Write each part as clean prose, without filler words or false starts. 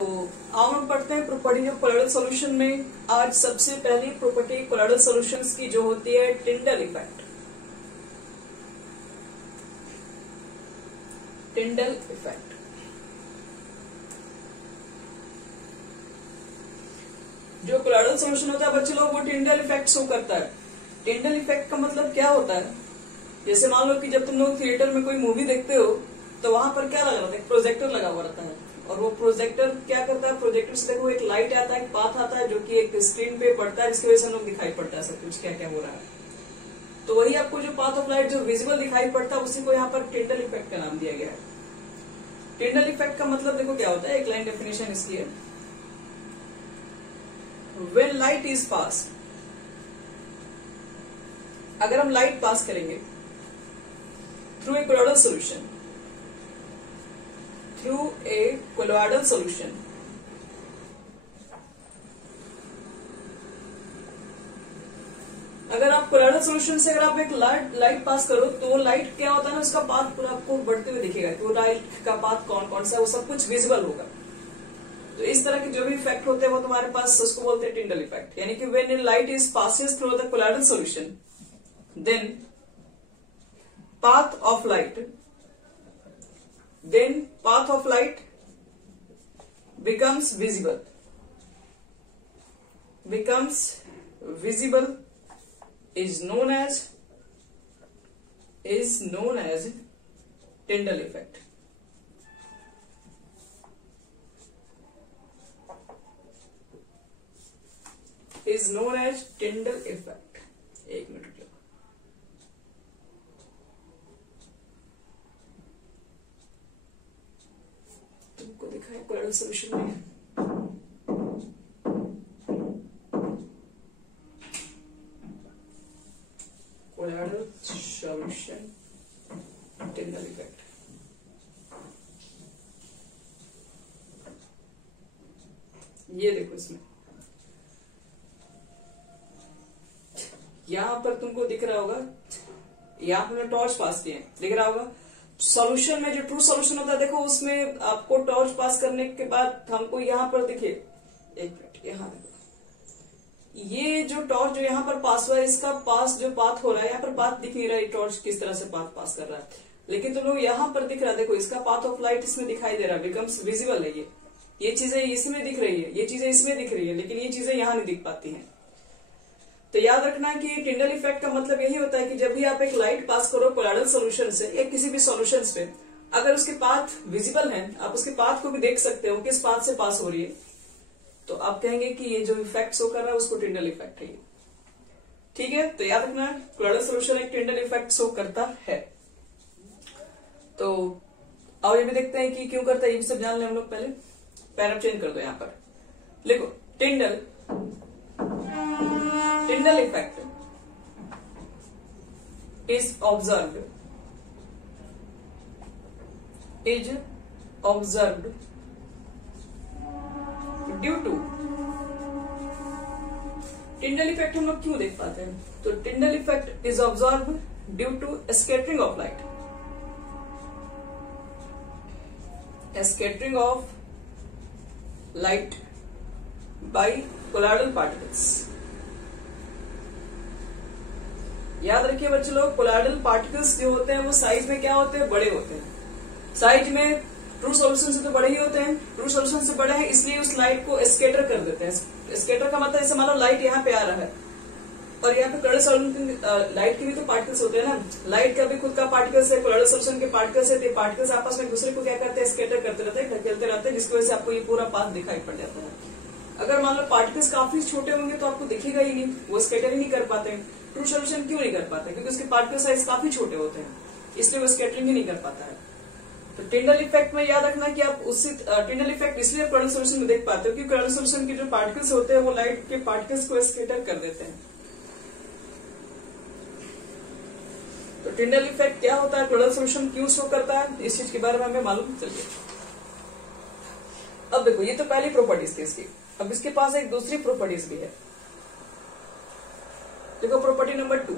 तो आओ हम पढ़ते हैं प्रॉपर्टी ऑफ कोलोइडल सॉल्यूशन में। आज सबसे पहली प्रॉपर्टी कोलोइडल सॉल्यूशंस की जो होती है टिंडल इफेक्ट। टिंडल इफेक्ट जो कोलोइडल सॉल्यूशन होता है बच्चे लोग, वो टिंडल इफेक्ट शो करता है। टिंडल इफेक्ट का मतलब क्या होता है? जैसे मान लो कि जब तुम लोग थिएटर में कोई मूवी देखते हो तो वहां पर क्या लगा रहता है? प्रोजेक्टर लगा हुआ रहता है। और वो प्रोजेक्टर क्या करता है? प्रोजेक्टर से देखो एक लाइट आता है, एक पाथ आता है जो कि एक स्क्रीन पे पड़ता है, जिसकी वजह से हम लोग दिखाई पड़ता है सब कुछ क्या क्या हो रहा है। तो वही आपको जो पाथ ऑफ लाइट जो विजिबल दिखाई पड़ता है उसी को यहाँ पर टिंडल इफेक्ट का नाम दिया गया है। टिंडल इफेक्ट का मतलब देखो क्या होता है, एक लाइन डेफिनेशन इसकी है। When light is passed, अगर हम लाइट पास करेंगे through a colloidal solution, through a colloidal solution, अगर आप कोलोइडल सॉल्यूशन से अगर आप एक लाइट पास करो तो वो लाइट क्या होता है ना, उसका पाथ पूरा आपको बढ़ते हुए दिखेगा कि वो लाइट का पाथ कौन कौन सा है, वो सब कुछ विजिबल होगा। तो इस तरह के जो भी इफेक्ट होते हैं वो तुम्हारे पास, उसको बोलते हैं टिंडल इफेक्ट। यानी कि when light is passes through the colloidal solution, then path of light becomes visible is known as Tyndall effect। is known as Tyndall effect। एक मिनट रुकिए, तुमको दिखाए कोलोइडल सॉल्यूशन में कोलोइडल सॉल्यूशन Tyndall effect। ये देखो इसमें यहां पर तुमको दिख रहा होगा, यहां पर टॉर्च पास किए दिख रहा होगा। सॉल्यूशन में जो ट्रू सॉल्यूशन होता है देखो, उसमें आपको टॉर्च पास करने के बाद हमको यहां पर दिखे, एक मिनट यहां देखो, ये जो टॉर्च जो यहां पर पास हुआ है, इसका पास जो पाथ हो रहा है, यहाँ पर पाथ दिख नहीं रहा है टॉर्च किस तरह से पाथ पास कर रहा है, लेकिन तुम लोग यहां पर दिख रहा है देखो, इसका पाथ ऑफ लाइट इसमें दिखाई दे रहा है, बिकम्स विजिबल है। ये चीजें इसमें दिख रही है, ये चीजें इसमें दिख रही है, लेकिन ये चीजें यहां नहीं दिख पाती हैं। तो याद रखना कि टिंडल इफेक्ट का मतलब यही होता है कि जब भी आप एक लाइट पास करो कोलोइडल सॉल्यूशन से या किसी भी सॉल्यूशन पे, अगर उसके पाथ विजिबल है, आप उसके पाथ को भी देख सकते हो किस पाथ से पास हो रही है, तो आप कहेंगे कि ये जो इफेक्ट शो कर रहा है उसको टिंडल इफेक्ट है। ठीक है, तो याद रखना कोलोइडल सॉल्यूशन एक टिंडल इफेक्ट शो करता है। तो आओ ये भी देखते हैं कि क्यों करता है, ये भी सब जान लें हम लोग। पहले पैराग्राफ चेंज कर दो, यहां पर लिखो Tyndall effect is observed due to, Tyndall effect हम लोग क्यों देख पाते हैं? तो Tyndall effect is observe due to scattering of light by colloidal particles. याद रखिए बच्चे लोग, कोलोइडल पार्टिकल्स जो होते हैं वो साइज में क्या होते हैं? बड़े होते हैं। साइज में ट्रू सॉल्यूशन से तो बड़े ही होते हैं, ट्रू सॉल्यूशन से बड़े हैं, इसलिए उस लाइट को स्कैटर कर देते हैं। स्कैटर का मतलब जैसे मान लो लाइट यहाँ पे आ रहा है और यहाँ पे कोलोइडल सॉल्यूशन, लाइट के भी तो पार्टिकल्स होते हैं ना, लाइट का भी खुद का पार्टिकल्स है, कोलोइडल सॉल्यूशन के पार्टिकल्स है। तो पार्टिकल्स आपस में एक दूसरे को क्या करते हैं? स्कैटर करते रहते हैं, ढकेलते रहते हैं, जिसकी वजह से आपको ये पूरा पाथ दिखाई पड़ जाता है। अगर मान लो पार्टिकल्स काफी छोटे होंगे तो आपको दिखेगा ही नहीं, वो स्कैटर ही नहीं कर पाते हैं। ट्रू सॉल्यूशन क्यों नहीं कर पाते? क्योंकि उसके पार्टिकल साइज काफी छोटे होते हैं, इसलिए वो स्कैटरिंग ही नहीं कर पाता है। तो टिंडल इफेक्ट में याद रखना कि आप उससे टिंडल इफेक्ट इसलिए कोलोइडल सॉल्यूशन में देख पाते हो क्योंकि कोलोइडल सॉल्यूशन के जो पार्टिकल्स होते हैं वो लाइट के पार्टिकल्स को स्कैटर कर देते हैं। तो टिंडल इफेक्ट क्या होता है, कोलोइडल सॉल्यूशन क्यों शो करता है, इस चीज के बारे में हमें मालूम चलिए। अब देखो, ये तो पहली प्रॉपर्टीज थी इसकी। अब इसके पास एक दूसरी प्रॉपर्टीज भी है। देखो प्रॉपर्टी नंबर 2,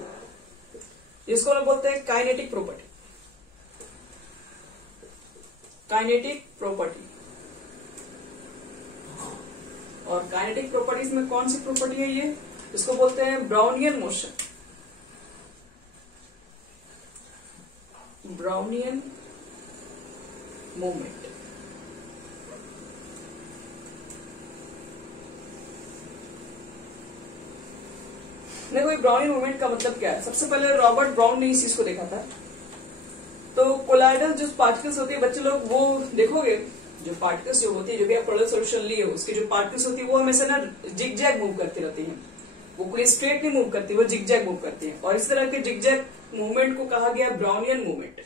इसको हम बोलते हैं काइनेटिक प्रॉपर्टी। काइनेटिक प्रॉपर्टी और काइनेटिक प्रॉपर्टीज में कौन सी प्रॉपर्टी है ये? इसको बोलते हैं ब्राउनियन मोशन। Brownian movement. देखो ये ब्राउनियन मूवमेंट का मतलब क्या है? सबसे पहले रॉबर्ट ब्राउन ने इस चीज को देखा था। तो कोलाइडल जो पार्टिकल्स होती है बच्चे लोग, वो देखोगे जो पार्टिकल्स जो होती है, जो भी आप कोलाइडल सॉल्यूशन लिए हो, उसकी जो पार्टिकल्स होती है वो हमेशा ना जिग जैग मूव करती रहती है। वो कोई स्ट्रेट नहीं मूव करती, वो जिग जैग मूव करती है। और इस तरह के जिग जैग मूवमेंट को कहा गया ब्राउनियन मूवमेंट।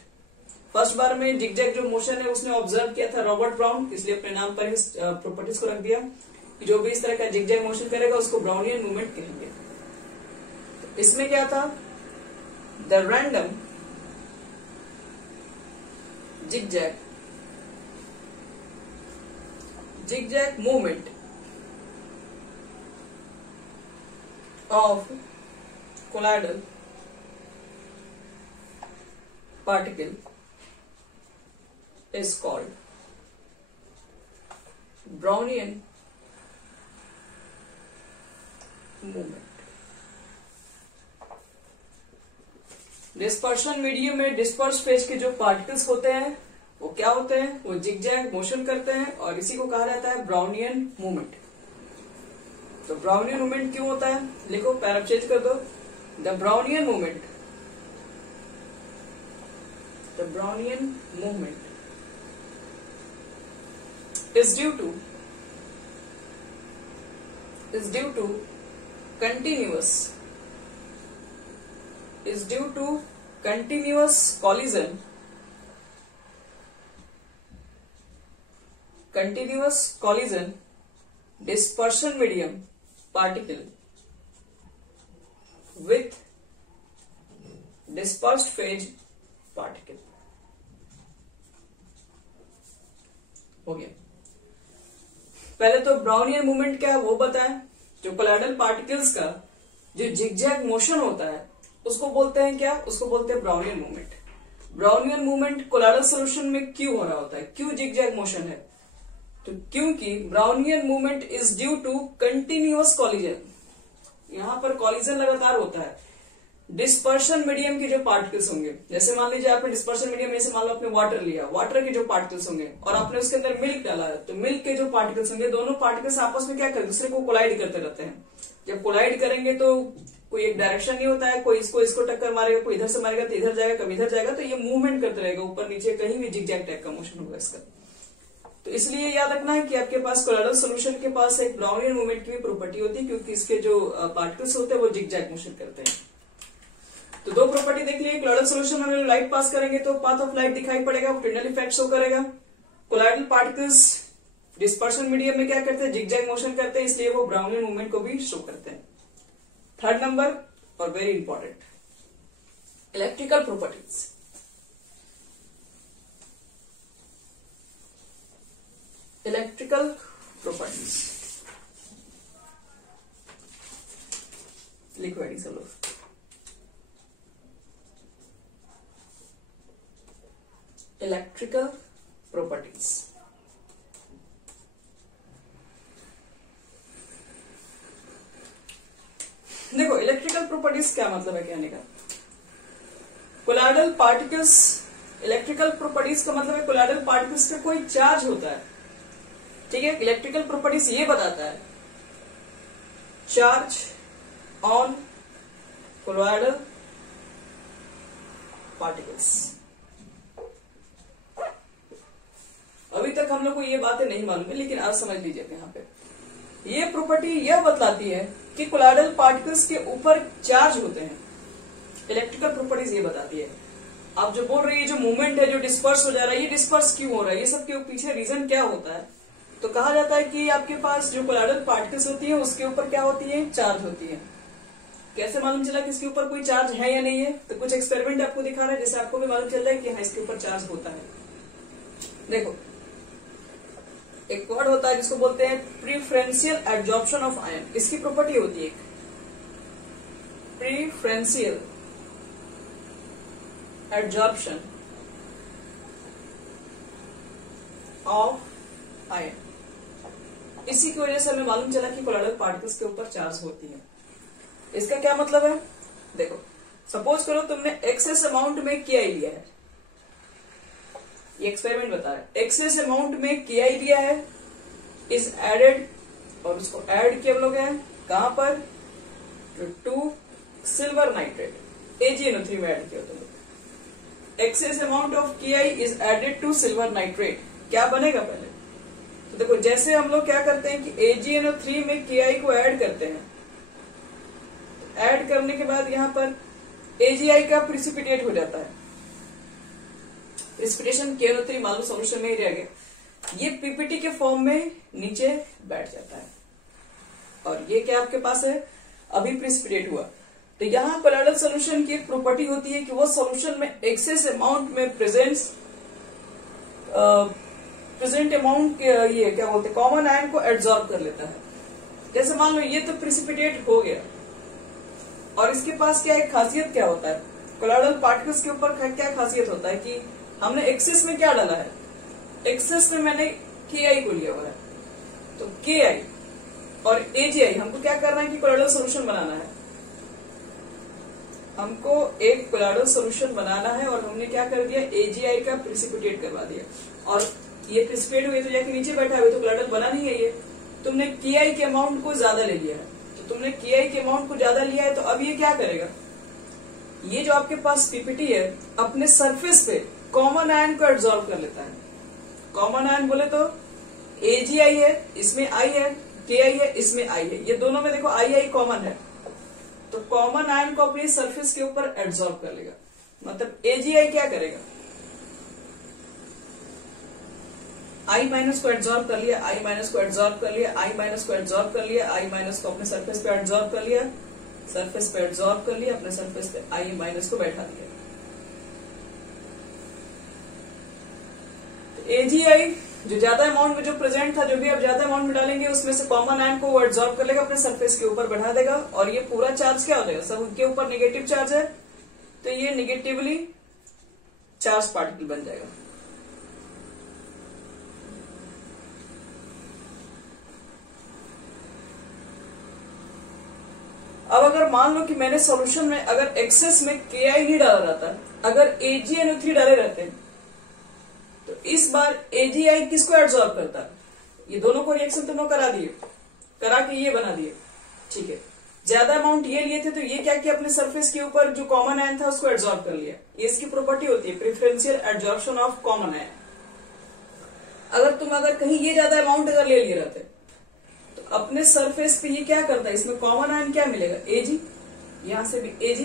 फर्स्ट बार में जिग जैग जो मोशन है उसने ऑब्जर्व किया था रॉबर्ट ब्राउन, इसलिए अपने नाम पर इस प्रॉपर्टीज को रख दिया कि जो भी इस तरह का जिग जैग मोशन करेगा उसको ब्राउनियन मूवमेंट कहेंगे। तो इसमें क्या था? The random zigzag movement of colloidal particle is called Brownian movement। Dispersion medium में डिस्पर्स फेज के जो पार्टिकल्स होते हैं वो क्या होते हैं? वो जिगजैग मोशन करते हैं और इसी को कहा जाता है ब्राउनियन मूवमेंट। तो ब्राउनियन मूवमेंट क्यों होता है? लिखो, पैरा चेंज कर दो। The Brownian movement is due to continuous collision dispersion medium particle with dispersed phase particle। हो गया। पहले तो ब्राउनियन मूवमेंट क्या है वो बताएं। जो कोलाइडल पार्टिकल्स का जो जिगजैग मोशन होता है उसको बोलते हैं क्या? उसको बोलते हैं Brownian movement. Brownian movement colloidal solution में क्यों हो रहा होता है? क्यों जिगजैग मोशन है? तो क्योंकि Brownian movement is due to continuous collision. यहां पर कॉलिजन लगातार होता है डिस्पर्शन मीडियम के जो पार्टिकल्स होंगे। जैसे मान लीजिए आपने डिस्पर्शन मीडियम में से मान लो आपने वाटर लिया, वाटर के जो पार्टिकल्स होंगे और आपने उसके अंदर मिल्क डाला है, तो मिल्क के जो पार्टिकल्स होंगे दोनों पार्टिकल्स आपस में क्या करते हैं? दूसरे को कोलाइड करते रहते हैं। जब कोलाइड करेंगे तो कोई एक डायरेक्शन नहीं होता है, कोई इसको टक्कर मारेगा, कोई इधर से मारेगा तो इधर जाएगा, कभी इधर जाएगा, तो ये मूवमेंट करते रहेगा ऊपर नीचे, कहीं भी जिगजैग टाइप का मोशन होगा इसका। तो इसलिए याद रखना है कि आपके पास कोलाइडल सॉल्यूशन के पास एक ब्राउनियन मूवमेंट की भी प्रॉपर्टी होती है, क्योंकि इसके जो पार्टिकल्स होते हैं वो जिगजैग मोशन करते हैं। तो दो प्रॉपर्टी देख लिए। कोलाइडल सॉल्यूशन में लाइट पास करेंगे तो पाथ ऑफ लाइट दिखाई पड़ेगा, फ्रिंडल इफेक्ट शो करेगा। कोलाइडल पार्टिकल्स डिस्पर्शन मीडियम में क्या करते हैं? जिगजैग मोशन करते हैं, इसलिए वो ब्राउनियन मूवमेंट को भी शो करते हैं। थर्ड नंबर और very important, electrical properties. Electrical properties लिखो एडी सब लोग। Electrical properties. देखो इलेक्ट्रिकल प्रॉपर्टीज क्या मतलब है कहने का? कोलाइडल पार्टिकल्स, इलेक्ट्रिकल प्रॉपर्टीज का मतलब है कोलाइडल पार्टिकल्स पे कोई चार्ज होता है, ठीक है। इलेक्ट्रिकल प्रॉपर्टीज ये बताता है चार्ज ऑन कोलाइडल पार्टिकल्स। अभी तक हम लोग को ये बातें नहीं मालूम है, लेकिन आज समझ लीजिए यहाँ पे ये प्रॉपर्टी यह बतलाती है कि कोलाइडल पार्टिकल्स के ऊपर चार्ज होते हैं। इलेक्ट्रिकल प्रॉपर्टीज ये बताती है। आप जो बोल रही है जो मूवमेंट है जो डिस्पर्स हो जा रहा है, ये डिस्पर्स क्यों हो रहा है, ये सब के पीछे रीजन क्या होता है? तो कहा जाता है कि आपके पास जो कोलाइडल पार्टिकल्स होती है उसके ऊपर क्या होती है? चार्ज होती है। कैसे मालूम चला कि इसके ऊपर कोई चार्ज है या नहीं है? तो कुछ एक्सपेरिमेंट आपको दिखा रहा है जिससे आपको भी मालूम चल रहा है कि हाँ इसके ऊपर चार्ज होता है। देखो एक वर्ड होता है जिसको बोलते हैं प्रीफरेंशियल एब्जॉर्प्शन ऑफ आयन। इसकी प्रॉपर्टी होती है प्रीफरेंशियल एब्जॉर्प्शन ऑफ आयन। इसी की वजह से हमें मालूम चला कि कोलॉइडल पार्टिकल्स के ऊपर चार्ज होती है। इसका क्या मतलब है, देखो सपोज करो तुमने एक्सेस अमाउंट में KI लिया है, ये एक्सपेरिमेंट बता रहा है, एक्सेस अमाउंट में KI लिया है, इज एडेड, और उसको ऐड किया हम लोग हैं कहां पर, टू सिल्वर नाइट्रेट, AgNO3 में ऐड किया तुम। Excess amount of KI is added to silver nitrate, क्या बनेगा पहले तो देखो, जैसे हम लोग क्या करते हैं कि AgNO3 में KI को ऐड करते हैं, ऐड करने के बाद यहां पर AgI का प्रिसिपिटेट हो जाता है, प्रिसिपिटेशन KNO3 मान लो सोल्यूशन में ही रह गया, ये PPT के फॉर्म में नीचे बैठ जाता है, और ये क्या आपके पास है, अभी प्रिसिपिटेट हुआ। तो यहां कोलॉइडल सोल्यूशन की एक प्रॉपर्टी होती है कि वो सोल्यूशन में एक्सेस अमाउंट में प्रेजेंट अमाउंट ये क्या बोलते हैं, कॉमन आयन को एब्जॉर्ब कर लेता है। जैसे मान लो ये तो प्रिसिपिटेट हो गया, और इसके पास क्या एक खासियत क्या होता है, कोलॉइडल पार्टिकल्स के ऊपर क्या खासियत होता है कि हमने एक्सेस में क्या डाला है, एक्सेस में मैंने KI को लिया हुआ है, तो KI और AgI हमको क्या करना है कि कोलॉइडल सोल्यूशन बनाना है, हमको एक कोलॉइडल सोल्यूशन बनाना है, और हमने क्या कर दिया, AgI का प्रिसिपिटेट करवा दिया, और ये प्रिसिपिटेट हुए तो जाके नीचे बैठा हुआ, तो कोलॉइडल बना नहीं है ये, तुमने KI के अमाउंट को ज्यादा ले लिया है, तो तुमने KI के अमाउंट को ज्यादा लिया है, तो अब ये क्या करेगा, ये जो आपके पास PPT है अपने सरफेस पे कॉमन आयन को एब्जॉर्ब कर लेता है। कॉमन आयन बोले तो AgI है, इसमें I है, KI है, इसमें I है, ये दोनों में देखो I कॉमन है, तो कॉमन आयन को अपनी सरफेस के ऊपर एब्जॉर्ब कर लेगा। मतलब AgI क्या करेगा, I माइनस को एब्जॉर्ब कर लिया, I माइनस को एब्जॉर्ब कर लिया, I माइनस को एब्जॉर्ब कर लिया, I माइनस को अपने सरफेस पे एब्जॉर्ब कर लिया, सरफेस पे एब्जॉर्ब कर लिया, अपने सरफेस पे I माइनस को बैठा दिया। AgI जो ज्यादा अमाउंट में जो प्रेजेंट था, जो भी आप ज्यादा अमाउंट में डालेंगे उसमें से कॉमन आयन को वो एब्जॉर्ब कर लेगा, अपने सरफेस के ऊपर बढ़ा देगा, और ये पूरा चार्ज क्या हो जाएगा, सब के ऊपर नेगेटिव चार्ज है, तो ये नेगेटिवली चार्ज पार्टिकल बन जाएगा। अब अगर मान लो कि मैंने सॉल्यूशन में अगर एक्सेस में KI नहीं डाला रहता, अगर AgNO3 डाले रहते, तो इस बार AgI किसको एब्जॉर्ब करता, ये दोनों को रिएक्शन दोनों करा दिए, करा के ये बना दिए, ठीक है, ज्यादा अमाउंट ये लिए थे, तो ये क्या किया, अपने सरफेस के ऊपर जो कॉमन आयन था उसको एब्जॉर्ब कर लिया। ये इसकी प्रॉपर्टी होती है, preferential absorption of common ion. अगर कहीं ये ज्यादा अमाउंट अगर ले लिए रहते, तो अपने सरफेस पे ये क्या करता है, इसमें कॉमन आयन क्या मिलेगा, Ag, यहां से भी Ag।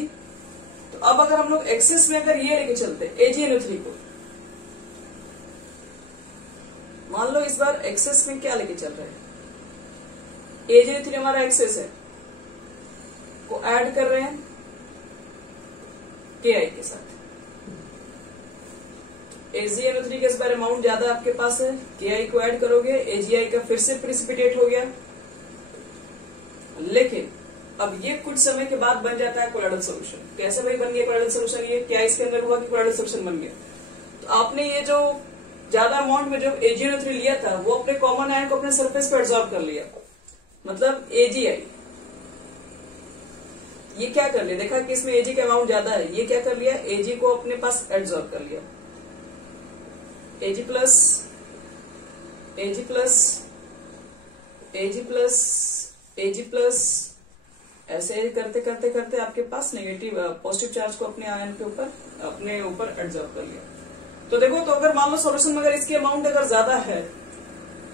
तो अब अगर हम लोग एक्सेस में अगर ये लेके चलते AgNO3 को, मान लो इस बार एक्सेस में क्या लेके चल रहे हैं, AgNO3 हमारा एक्सेस है, को ऐड कर रहे हैं KI के साथ, AgNO3 के इस बार अमाउंट ज्यादा आपके पास है, KI को ऐड करोगे, AgI का फिर से प्रिसिपिटेट हो गया, लेकिन अब ये कुछ समय के बाद बन जाता है कोलॉइडल सोल्यूशन। कैसे भाई बन गया कोलॉइडल सोल्यूशन, ये क्या इसके अंदर हुआ कि कोलॉइडल सोल्यूशन बन गया, तो आपने ये जो ज्यादा अमाउंट में जो AgNO3 लिया था वो अपने कॉमन आयन को अपने सरफेस पे एब्जॉर्ब कर लिया, मतलब AgI ये क्या कर लिया, देखा कि इसमें Ag का अमाउंट ज्यादा है, ये क्या कर लिया, Ag को अपने पास एब्जॉर्ब कर लिया, Ag plus Ag plus Ag plus Ag plus, ऐसे करते करते करते आपके पास नेगेटिव पॉजिटिव चार्ज को अपने आयन के ऊपर अपने ऊपर एब्जॉर्ब कर लिया। तो देखो, तो अगर मान लो सोल्यूशन में अगर इसकी अमाउंट अगर ज्यादा है,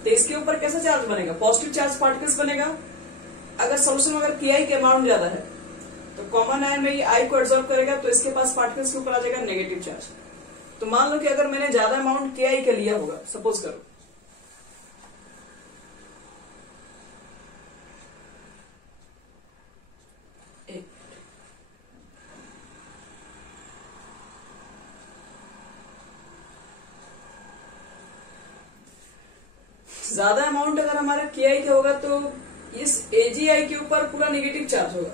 तो इसके ऊपर कैसा चार्ज बनेगा, पॉजिटिव चार्ज पार्टिकल्स बनेगा। अगर सोल्यूशन में अगर KI के अमाउंट ज्यादा है, तो कॉमन आयन में ये I को एब्जॉर्ब करेगा, तो इसके पास पार्टिकल्स के ऊपर आ जाएगा नेगेटिव चार्ज। तो मान लो कि अगर मैंने ज्यादा अमाउंट KI का लिया होगा, सपोज करो, ज्यादा अमाउंट अगर हमारा KI का होगा, तो इस AgI के ऊपर पूरा नेगेटिव चार्ज होगा,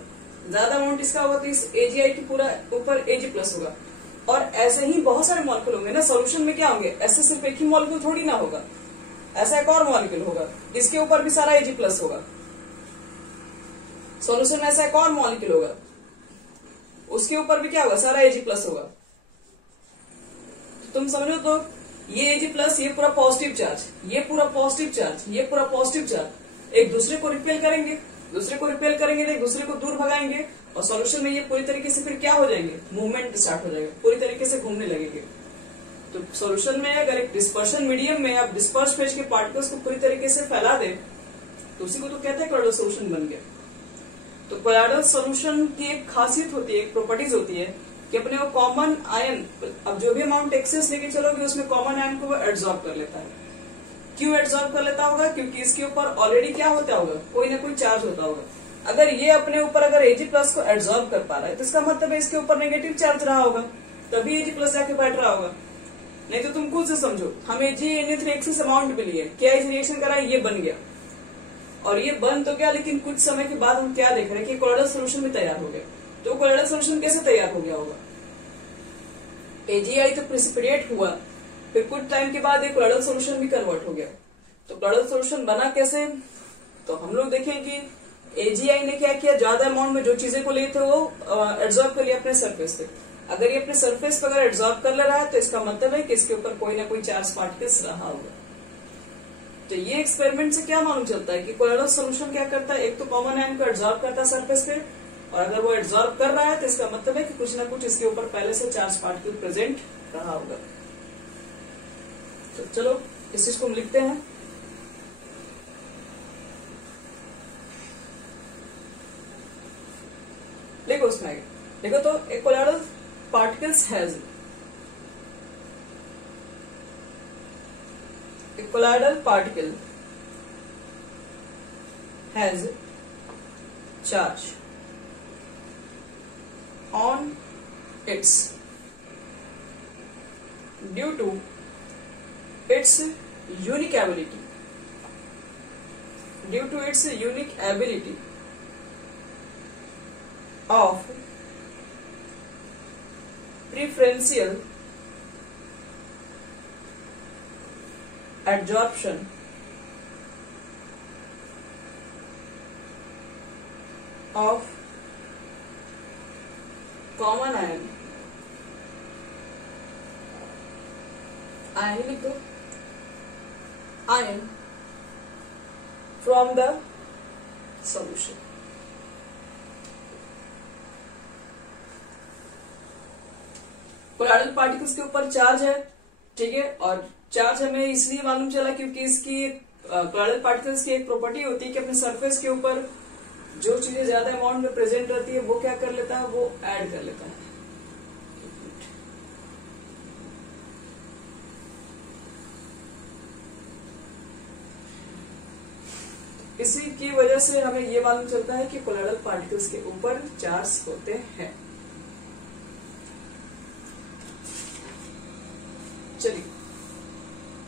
ज्यादा अमाउंट इसका होगा तो इस AgI के पूरा ऊपर Ag प्लस होगा। और ऐसे ही बहुत सारे मॉलिक्यूल होंगे ना, सॉल्यूशन में क्या होंगे, ऐसे सिर्फ एक ही मॉलिक्यूल थोड़ी ना होगा, ऐसा एक और मॉलिक्यूल होगा, इसके ऊपर भी सारा Ag प्लस होगा। सॉल्यूशन में ऐसा एक और मॉलिक्यूल होगा, उसके ऊपर भी क्या होगा, सारा Ag प्लस होगा। तो तुम समझो तो ये Ag प्लस, ये पूरा पॉजिटिव चार्ज, ये पूरा पॉजिटिव चार्ज, ये पूरा पॉजिटिव चार्ज, एक दूसरे को रिपेल करेंगे, दूसरे को रिपेल करेंगे तो एक दूसरे को दूर भगाएंगे, और सॉल्यूशन में ये पूरी तरीके से फिर क्या हो जाएंगे, मूवमेंट स्टार्ट हो जाएगा, पूरी तरीके से घूमने लगेंगे। तो सॉल्यूशन में अगर एक डिस्पर्शन मीडियम में आप डिस्पर्स फेज के पार्टिकल्स को पूरी तरीके से फैला दे तो उसी को तो कहते हैं कोलाइडल सॉल्यूशन बन गया। तो कोलाइडल सॉल्यूशन की एक खासियत होती है, एक प्रॉपर्टीज होती है कि अपने वो कॉमन आयन, अब जो भी अमाउंट एक्सेस लेके चलोगे उसमें कॉमन आयन को वो एब्जॉर्ब कर लेता है। क्यों एब्जॉर्ब कर लेता होगा, क्योंकि इसके ऊपर ऑलरेडी क्या होता होगा, कोई ना कोई चार्ज होता होगा। अगर ये अपने ऊपर अगर Ag प्लस को एब्जॉर्ब कर पा रहा है तो इसका मतलब है इसके ऊपर नेगेटिव चार्ज रहा होगा, तभी Ag प्लस जाके बैठ रहा होगा। नहीं तो तुम खुद से समझो, हमें Ag एक्सेस अमाउंट मिली है, क्या इस रिएक्शन करा, ये बन गया, और ये बन तो गया, लेकिन कुछ समय के बाद हम क्या देख रहे हैं कि कोलाइडल सॉल्यूशन भी तैयार हो गया। तो कोलाइडल सॉल्यूशन कैसे तैयार हो गया होगा, AgI तो प्रेसिपिटेट हुआ, फिर कुछ टाइम के बाद एक कोलाइडल सॉल्यूशन भी कन्वर्ट हो गया। तो कोलाइडल सॉल्यूशन बना कैसे, तो हम लोग देखें कि AgI ने क्या किया, ज्यादा अमाउंट में जो चीजें को लिए थे वो एब्जॉर्ब कर लिया अपने सरफेस पे। अगर ये अपने सरफेस पर अगर एब्जॉर्ब कर ले रहा है तो इसका मतलब है कि इसके ऊपर कोई ना कोई चार्ज पार्टिकल्स रहा होगा। तो ये एक्सपेरिमेंट से क्या मालूम चलता है कि कोलाइडल सॉल्यूशन क्या करता है, एक तो कॉमन आयन को एब्जॉर्ब करता है सरफेस पे, और अगर वो एब्जॉर्ब कर रहा है तो इसका मतलब है कि कुछ ना कुछ इसके ऊपर पहले से चार्ज पार्टिकल प्रेजेंट रहा होगा। तो चलो इस चीज को हम लिखते हैं। देखो उसमें देखो तो एक colloidal particles has a colloidal particle has charge on its due to its unique ability of preferential adsorption of common ion लिख दो, ion from the solution। Colloidal particles के ऊपर चार्ज है, ठीक है, और चार्ज हमें इसलिए मालूम चला क्योंकि इसकी कोलाइडल पार्टिकल्स की एक प्रॉपर्टी होती है कि अपने सरफेस के ऊपर जो चीजें ज्यादा अमाउंट में प्रेजेंट रहती है वो क्या कर लेता है, वो ऐड कर लेता है। इसी की वजह से हमें ये मालूम चलता है कि कोलाइडल पार्टिकल्स के ऊपर चार्ज होते हैं। चलिए,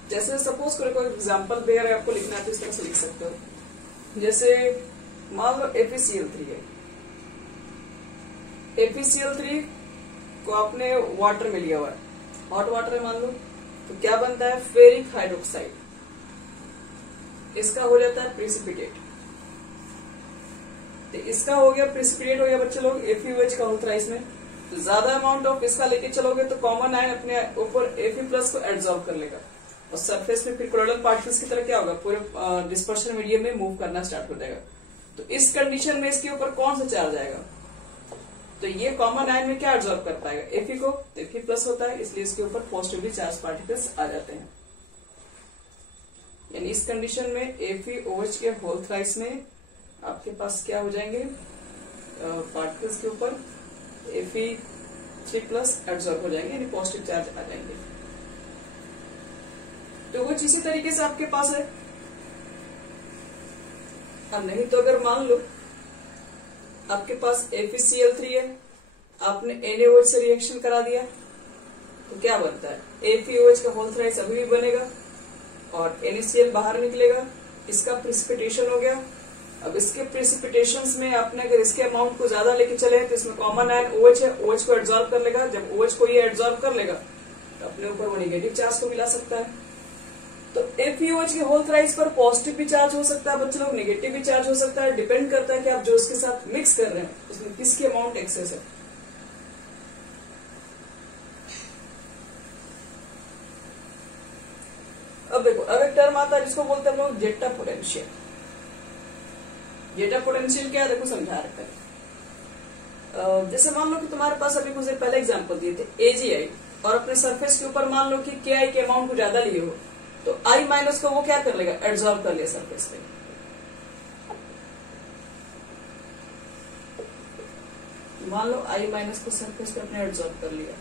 जैसे सपोज करो कोई एग्जांपल पे अगर आपको लिखना है तो इस तरह से लिख सकते हो। जैसे मान लो FeCl3 है, FeCl3 को आपने वाटर में लिया हुआ है, हॉट वाटर है मान लो, तो क्या बनता है, फेरिक हाइड्रोक्साइड, इसका हो जाता है प्रेसिपिटेट। तो इसका हो गया प्रेसिपिटेट, हो गया बच्चे लोग FeOH का होता है इसमें। तो ज्यादा अमाउंट ऑफ इसका लेके चलोगे तो कॉमन आयन अपने ऊपर Fe प्लस को एब्जॉर्ब कर लेगा, और सरफेस में फिर कोलाइडल पार्टिकल्स की तरह क्या होगा, पूरे डिस्पर्शन मीडियम में मूव करना स्टार्ट हो जाएगा। तो इस कंडीशन में इसके ऊपर कौन सा चार्ज आएगा, तो ये कॉमन आयन में क्या एब्जॉर्ब कर पाएगा, Fe को, तो Fe प्लस होता है, इसलिए इसके ऊपर पॉजिटिवली चार्ज पार्टिकल्स आ जाते हैं। यानी इस कंडीशन में FeOH के होल थ्राइस में आपके पास क्या हो जाएंगे, पार्टिकल्स के ऊपर Fe3 प्लस एब्जॉर्ब हो जाएंगे, यानी पॉजिटिव चार्ज आ जाएंगे। तो कुछ इसी तरीके से आपके पास है। अब नहीं तो अगर मान लो आपके पास FeCl3 है, आपने NaOH से रिएक्शन करा दिया तो क्या बनता है, FeOH का होल थ्राइस अभी भी बनेगा और NaCl बाहर निकलेगा, इसका प्रेसिपिटेशन हो गया। अब इसके प्रेसिपिटेशंस में आपने अगर इसके अमाउंट को ज्यादा लेके चले तो इसमें कॉमन आयन OH है, OH को एब्जॉर्ब कर लेगा। जब OH को ये एब्जॉर्ब कर लेगा तो अपने ऊपर वो नेगेटिव चार्ज को मिला सकता है। तो FeOH के होल थ्राइस पर पॉजिटिव भी चार्ज हो सकता है बच्चे लोग, नेगेटिव भी चार्ज हो सकता है, डिपेंड करता है कि आप जो उसके साथ मिक्स कर रहे हैं उसमें किसकी अमाउंट एक्सेस है। अब देखो, अब एक टर्म आता है जिसको बोलते हैं हम लोग जेटा पोटेंशियल। जेटा पोटेंशियल क्या है देखो समझा रखा है। जैसे मान लो कि तुम्हारे पास अभी कुछ देर पहले एग्जांपल दिए थे AgI, और अपने सरफेस के ऊपर मान लो कि KI के अमाउंट को ज्यादा लिए हो, तो I माइनस को वो क्या कर लेगा, एब्जॉर्ब कर लिया सरफेस पे। मान लो I माइनस को सरफेस पे अपने एब्जॉर्ब कर लिया,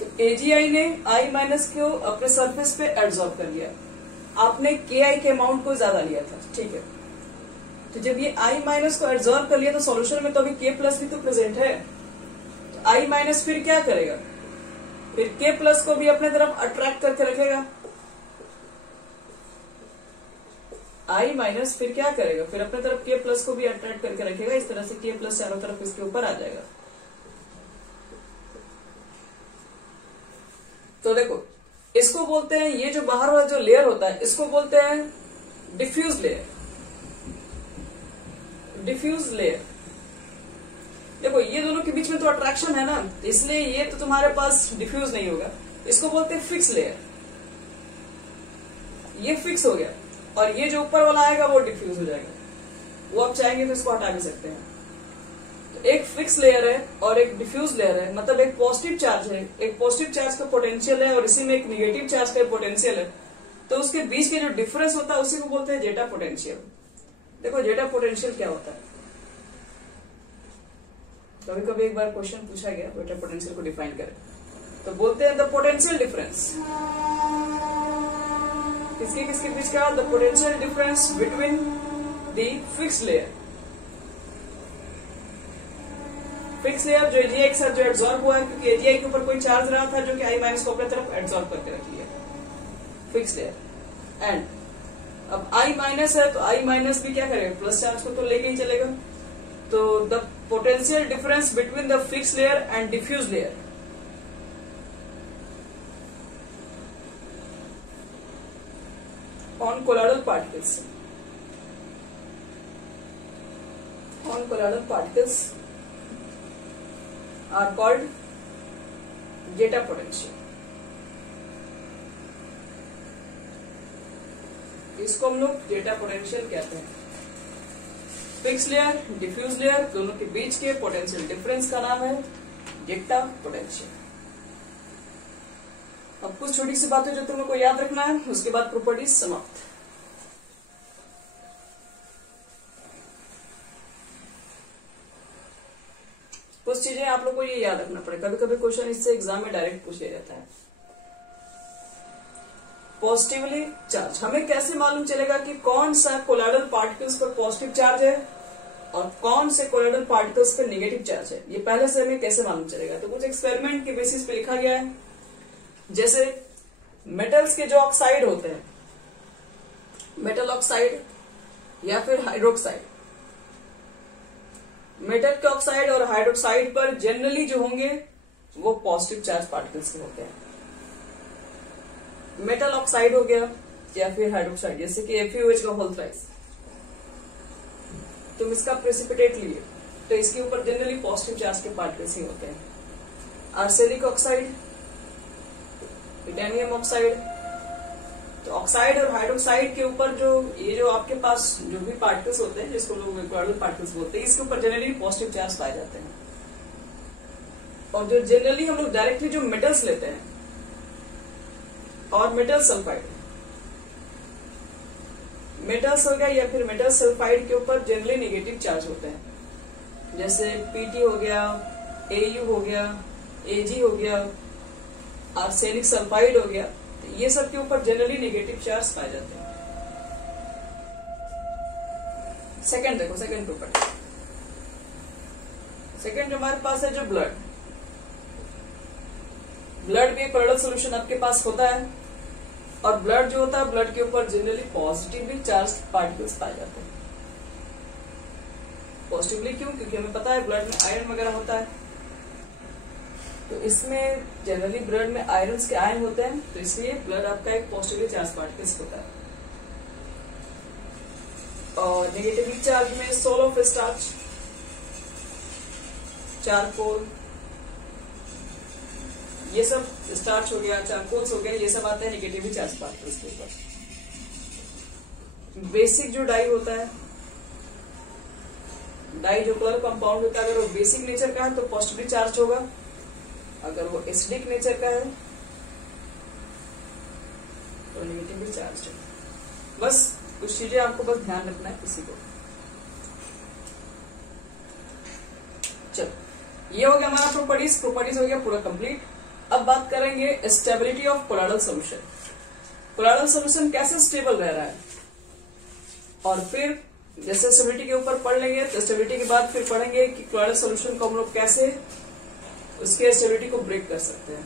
तो AgI ने I माइनस को अपने सरफेस पे एब्जॉर्ब कर लिया, आपने KI के अमाउंट को ज्यादा लिया था, ठीक है। तो जब ये I माइनस को एब्जॉर्ब कर लिया तो सॉल्यूशन में तो अभी K प्लस भी तो प्रेजेंट है, तो I माइनस फिर क्या करेगा, फिर K प्लस को भी अपने तरफ अट्रैक्ट करके रखेगा। I माइनस फिर क्या करेगा, फिर अपने तरफ K प्लस को भी अट्रैक्ट करके रखेगा, इस तरह से K प्लस चारों तरफ इसके ऊपर आ जाएगा। तो देखो, इसको बोलते हैं, ये जो बाहर वाला जो लेयर होता है इसको बोलते हैं डिफ्यूज लेयर। डिफ्यूज लेयर, देखो ये दोनों के बीच में तो अट्रैक्शन है ना, इसलिए ये तो तुम्हारे पास डिफ्यूज नहीं होगा। इसको बोलते हैं फिक्स लेयर, ये फिक्स हो गया, और ये जो ऊपर वाला आएगा वो डिफ्यूज हो जाएगा। वो आप चाहेंगे तो इसको हटा भी सकते हैं। तो एक फिक्स लेयर है और एक डिफ्यूज लेयर है, मतलब एक पॉजिटिव चार्ज है, एक पॉजिटिव चार्ज का पोटेंशियल है और इसी में एक नेगेटिव चार्ज का पोटेंशियल है, तो उसके बीच के जो डिफरेंस होता है उसी को बोलते हैं जेटा पोटेंशियल। देखो जेटा पोटेंशियल क्या होता है, कभी कभी एक बार क्वेश्चन पूछा गया जेटा पोटेंशियल को डिफाइन करें, तो बोलते हैं द पोटेंशियल डिफरेंस, किसके किसके बीच का, the potential difference between the fix layer. Fix layer जो AgI के साथ जो एब्जॉर्ब हुआ है, क्योंकि AgI के ऊपर कोई चार्ज रहा था जो कि I माइनस को अपने तरफ एब्जॉर्ब करके रख लिया, फिक्स लेयर। एंड अब I माइनस है तो I माइनस भी क्या करेगा, प्लस चार्ज को तो लेके ही चलेगा। तो the potential difference between the fix layer and diffuse layer, on colloidal particles, on colloidal particles are called zeta potential. इसको हम लोग जेटा पोटेंशियल कहते हैं। फिक्स लेयर, डिफ्यूज लेयर, दोनों के बीच के पोटेंशियल डिफरेंस का नाम है जेटा पोटेंशियल। अब कुछ छोटी सी बातें जो तुम लोग को याद रखना है, उसके बाद प्रॉपर्टीज समाप्त। कुछ चीजें आप लोग को ये याद रखना पड़ेगा, कभी कभी क्वेश्चन इससे एग्जाम में डायरेक्ट पूछ लिया जाता है। पॉजिटिवली चार्ज, हमें कैसे मालूम चलेगा कि कौन सा कोलाइडल पार्टिकल्स पर पॉजिटिव चार्ज है और कौन से कोलाइडल पार्टिकल्स पर नेगेटिव चार्ज है, ये पहले से हमें कैसे मालूम चलेगा। तो कुछ एक्सपेरिमेंट के बेसिस पे लिखा गया है, जैसे मेटल्स के जो ऑक्साइड होते हैं, मेटल ऑक्साइड या फिर हाइड्रोक्साइड, मेटल के ऑक्साइड और हाइड्रोक्साइड पर जनरली जो होंगे वो पॉजिटिव चार्ज पार्टिकल्स के होते हैं। मेटल ऑक्साइड हो गया या फिर हाइड्रोक्साइड, जैसे कि FeOH का होल थ्राइस, तुम इसका प्रेसिपिटेट लिए तो इसके ऊपर जनरली पॉजिटिव चार्ज के पार्टिकल्स ही होते हैं। आर्सेनिक ऑक्साइड, टाइटेनियम ऑक्साइड, तो ऑक्साइड और हाइड्रोक्साइड के ऊपर जो ये जो आपके पास जो भी पार्टिकल्स होते हैं जिसको लोग कोलाइडल पार्टिकल्स बोलते हैं, इसके ऊपर जनरली पॉजिटिव चार्ज पाए जाते हैं। और जो जनरली हम लोग डायरेक्टली जो मेटल्स लेते हैं, और मेटल सल्फाइड, मेटल्स हो गया या फिर मेटल सल्फाइड के ऊपर जनरली नेगेटिव चार्ज होते हैं, जैसे PT हो गया, AU हो गया, AG हो गया, आर्सेनिक सल्फाइड हो गया, ये सब के ऊपर जनरली नेगेटिव चार्ज पाए जाते हैं। सेकंड देखो, सेकंड प्रॉपर्टी, सेकंड जो हमारे पास है जो ब्लड, ब्लड भी एक कोलाइडल सॉल्यूशन आपके पास होता है, और ब्लड जो होता है ब्लड के ऊपर जनरली पॉजिटिवली चार्ज पार्टिकल्स पाए जाते हैं। पॉजिटिवली क्यों, क्योंकि हमें पता है ब्लड में आयरन वगैरह होता है। तो इसमें जनरली ब्लड में आयरन के आयन होते हैं, तो इसलिए ब्लड आपका एक पॉजिटिवली चार्ज पार्टिकल्स होता है। और नेगेटिवली चार्ज में सोल ऑफ स्टार्च, चारकोल, ये सब स्टार्च हो गया, चारकोल्स हो गया, ये सब आते हैं नेगेटिवली चार्ज पार्टिकल्स के ऊपर। बेसिक जो डाई होता है, डाई जो कलर कंपाउंड होता है, अगर वो बेसिक नेचर का है तो पॉजिटिवली चार्ज होगा, अगर वो एसिडिक नेचर का है तो नेगेटिवली चार्ज है। बस कुछ चीजें आपको बस ध्यान रखना है किसी को। चलो, ये हो गया हमारा प्रॉपर्टीज हो गया पूरा कंप्लीट। अब बात करेंगे stability of colloidal solution. Colloidal solution कैसे स्टेबल रह रहा है, और फिर जैसे स्टेबिलिटी के ऊपर पढ़ लेंगे तो स्टेबिलिटी के बाद फिर पढ़ेंगे कि कोलॉइडल सॉल्यूशन को हम लोग कैसे उसके स्टेबिलिटी को ब्रेक कर सकते हैं।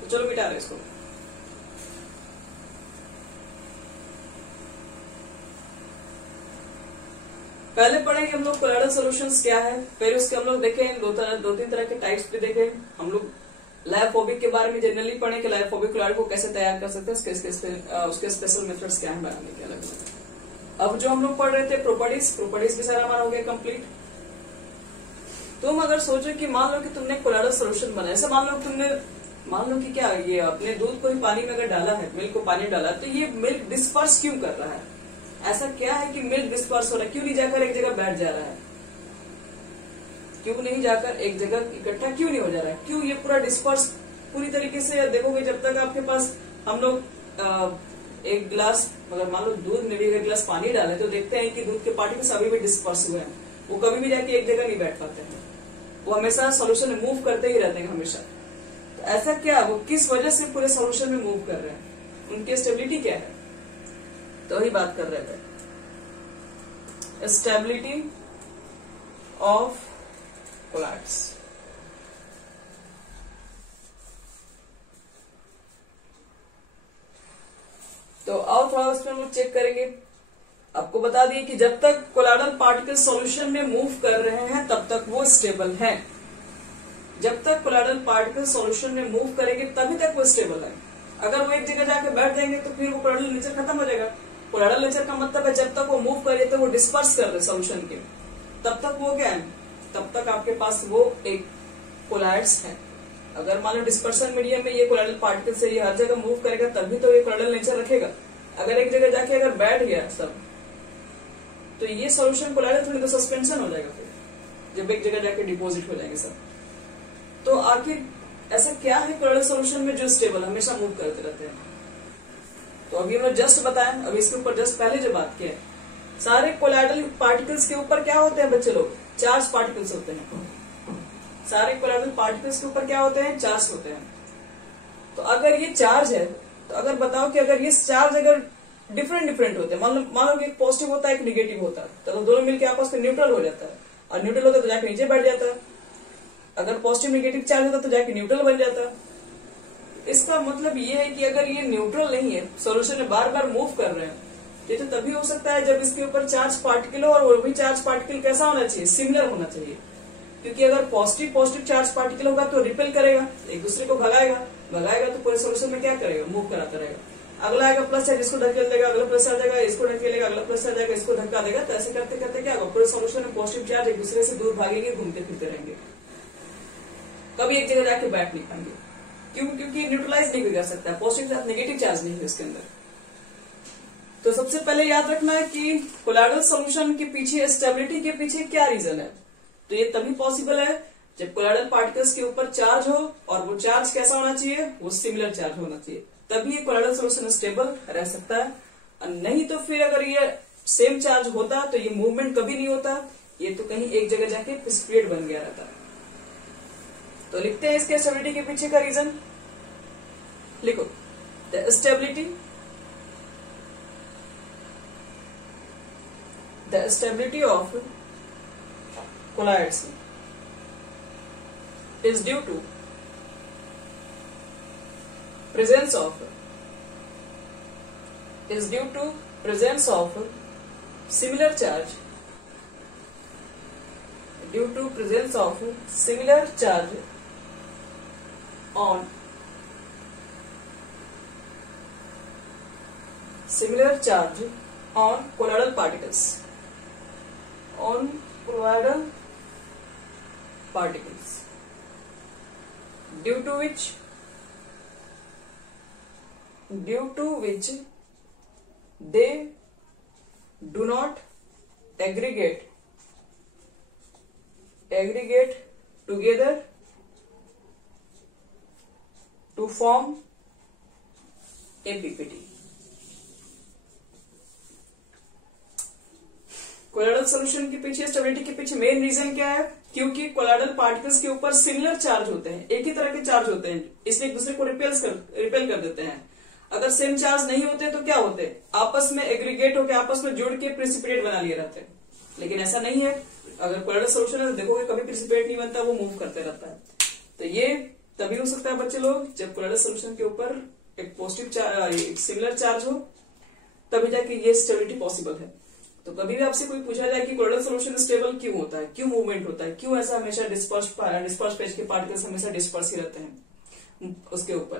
तो चलो मिटा रहे इसको। पहले पढ़ेंगे हम लोग कोलॉइडल सॉल्यूशंस क्या है, फिर उसके हम लोग देखें दो तीन तरह के टाइप्स भी देखें। हम लोग लाइपोफोबिक के बारे में जनरली पढ़े कि लाइपोफोबिक कोलॉइड को कैसे तैयार कर सकते हैं, उसके स्पेशल मेथड्स क्या है बनाने के अलग अलग। अब जो हम लोग पढ़ रहे थे प्रॉपर्टीज भी सारा हमारा हो गया कंप्लीट। तुम अगर सोचो कि मान लो कि तुमने कोलॉइडल सॉल्यूशन बनाया, ऐसा मान लो कि क्या ये अपने दूध को ही पानी में अगर डाला है, मिल्क को पानी डाला, तो ये मिल्क डिस्पर्स क्यों कर रहा है? ऐसा क्या है कि मिल्क डिस्पर्स हो रहा है? क्यों नहीं जाकर एक जगह बैठ जा रहा है? क्यों नहीं जाकर एक जगह इकट्ठा क्यों नहीं हो जा रहा है? क्यों ये पूरा डिस्पर्स पूरी तरीके से देखोगे, जब तक आपके पास हम लोग एक गिलास, अगर मान लो दूध में भी एक गिलास पानी डाले तो देखते हैं कि दूध के पार्टिकल्स अभी भी डिस्पर्स हुए हैं, वो कभी भी जाके एक जगह नहीं बैठ पाते हैं, वो हमेशा सोल्यूशन में मूव करते ही रहते हैं हमेशा। तो ऐसा क्या, वो किस वजह से पूरे सोल्यूशन में मूव कर रहे हैं, उनकी स्टेबिलिटी क्या है? तो वही बात कर रहे थे, स्टेबिलिटी ऑफ कोलॉइड्स। तो आओ थोड़ा उसमें हम लोग चेक करेंगे। आपको बता दिए कि जब तक कोलॉइडल पार्टिकल सॉल्यूशन में मूव कर रहे हैं तब तक वो स्टेबल है। जब तक कोलॉइडल पार्टिकल सॉल्यूशन में मूव करेंगे तभी तक वो स्टेबल है। अगर वो एक जगह जाके बैठ जाएंगे तो फिर वो कोलॉइडल नेचर खत्म हो जाएगा। कोलॉइडल नेचर का मतलब है जब तक वो मूव करे तो वो डिस्पर्स कर रहे सॉल्यूशन के, तब तक वो क्या है, तब तक आपके पास वो एक कोलॉइड्स है। अगर मान लो डिस्पर्सन मीडियम में ये कोलॉइडल पार्टिकल से ये हर जगह मूव करेगा तभी तो ये कोलॉइडल नेचर रखेगा। अगर एक जगह जाके अगर बैठ गया सब तो ये सॉल्यूशन कोलॉइडल थोड़ी तो सस्पेंशन हो जाएगा फिर, जब एक जगह जाके डिपोजिट हो जाएंगे सब। तो आखिर ऐसा क्या है कोलॉइडल सॉल्यूशन में जो स्टेबल हमेशा मूव करते रहते हैं? तो अभी हमने जस्ट बताया, अभी इसके ऊपर जस्ट पहले जो बात की है, सारे कोलॉइडल पार्टिकल्स के ऊपर क्या होते हैं बच्चे लोग? चार्ज पार्टिकल्स होते हैं। सारे कोलॉइडल पार्टिकल्स के ऊपर क्या होते हैं? चार्ज होते हैं। तो अगर ये चार्ज है तो अगर बताओ कि अगर ये चार्ज अगर डिफरेंट होते हैं, मान लो कि एक पॉजिटिव होता है एक निगेटिव होता है, तो दोनों मिलकर आपस में न्यूट्रल हो जाता है, और न्यूट्रल होता है तो जाके नीचे बैठ जाता है। अगर पॉजिटिव निगेटिव चार्ज होता है तो जाके न्यूट्रल बन जाता है। इसका मतलब ये है कि अगर ये न्यूट्रल नहीं है, सॉल्यूशन में बार बार मूव कर रहे हैं, ये तो तभी हो सकता है जब इसके ऊपर चार्ज पार्टिकल हो, और वो भी चार्ज पार्टिकल कैसा होना चाहिए? सिमिलर होना चाहिए। क्योंकि अगर पॉजिटिव चार्ज पार्टिकल होगा तो रिपेल करेगा, एक दूसरे को भगाएगा तो पूरे सॉल्यूशन में क्या करेगा? मूव कराता रहेगा। अगला आएगा प्लस चार्ज, इसको ढकेल देगा, अगला प्लस आ जाएगा, इसको ढकेलेगा, अगला प्लस आ जाएगा, इसको धक्का देगा। तो ऐसे करते करते क्या होगा? पूरे सॉल्यूशन में पॉजिटिव चार्ज एक दूसरे से दूर भागेंगे, घूमते फिरते रहेंगे, कभी एक जगह जाके बैठ नहीं पाएंगे। क्यों? क्योंकि न्यूट्रलाइज नहीं कर सकता, पॉजिटिव चार्ज नेगेटिव चार्ज नहीं है इसके अंदर। तो सबसे पहले याद रखना है कि कोलॉइडल सॉल्यूशन के पीछे, स्टेबिलिटी के पीछे क्या रीजन है। तो ये तभी पॉसिबल है जब कोलॉइडल पार्टिकल्स के ऊपर चार्ज हो, और वो चार्ज कैसा होना चाहिए? वो सिमिलर चार्ज होना चाहिए, तभी ये कोलॉइडल सॉल्यूशन स्टेबल रह सकता है। और नहीं तो फिर अगर ये सेम चार्ज होता तो ये मूवमेंट कभी नहीं होता, ये तो कहीं एक जगह जाके प्रिसिपिटेट बन गया रहता। तो लिखते हैं इसके स्टेबिलिटी के पीछे का रीजन, लिखो the stability of colloids is due to presence of similar charge due to presence of similar charge on colloidal particles due to which they do not aggregate together to form a PPT. Colloidal solution के पीछे, stability के पीछे main reason क्या है? क्योंकि colloidal particles के ऊपर similar charge होते हैं, एक ही तरह के चार्ज होते हैं, इसलिए एक दूसरे को रिपेल कर देते हैं। अगर सेम चार्ज नहीं होते तो क्या होते? आपस में एग्रीगेट होकर आपस में जुड़ के प्रिसिपिटेट बना लिए रहते हैं। लेकिन ऐसा नहीं है। अगर कोलोइडल सोल्यूशन है तो देखोगे कभी प्रिसिपिटेट नहीं बनता, वो मूव करते रहता है। तो ये तभी हो सकता है बच्चे लोग जब कोलोइडल सोल्यूशन के ऊपर एक पॉजिटिव चार्ज, सिमिलर चार्ज हो, तभी जाके ये स्टेबिलिटी पॉसिबल है। तो कभी भी आपसे कोई पूछा जाए कि कोलोइडल सोल्यूशन स्टेबल क्यों होता है, क्यों मूवमेंट होता है, क्यों ऐसा हमेशा डिस्पर्स फेज के पार्टिकल्स हमेशा डिस्पर्स ही रहते हैं उसके ऊपर,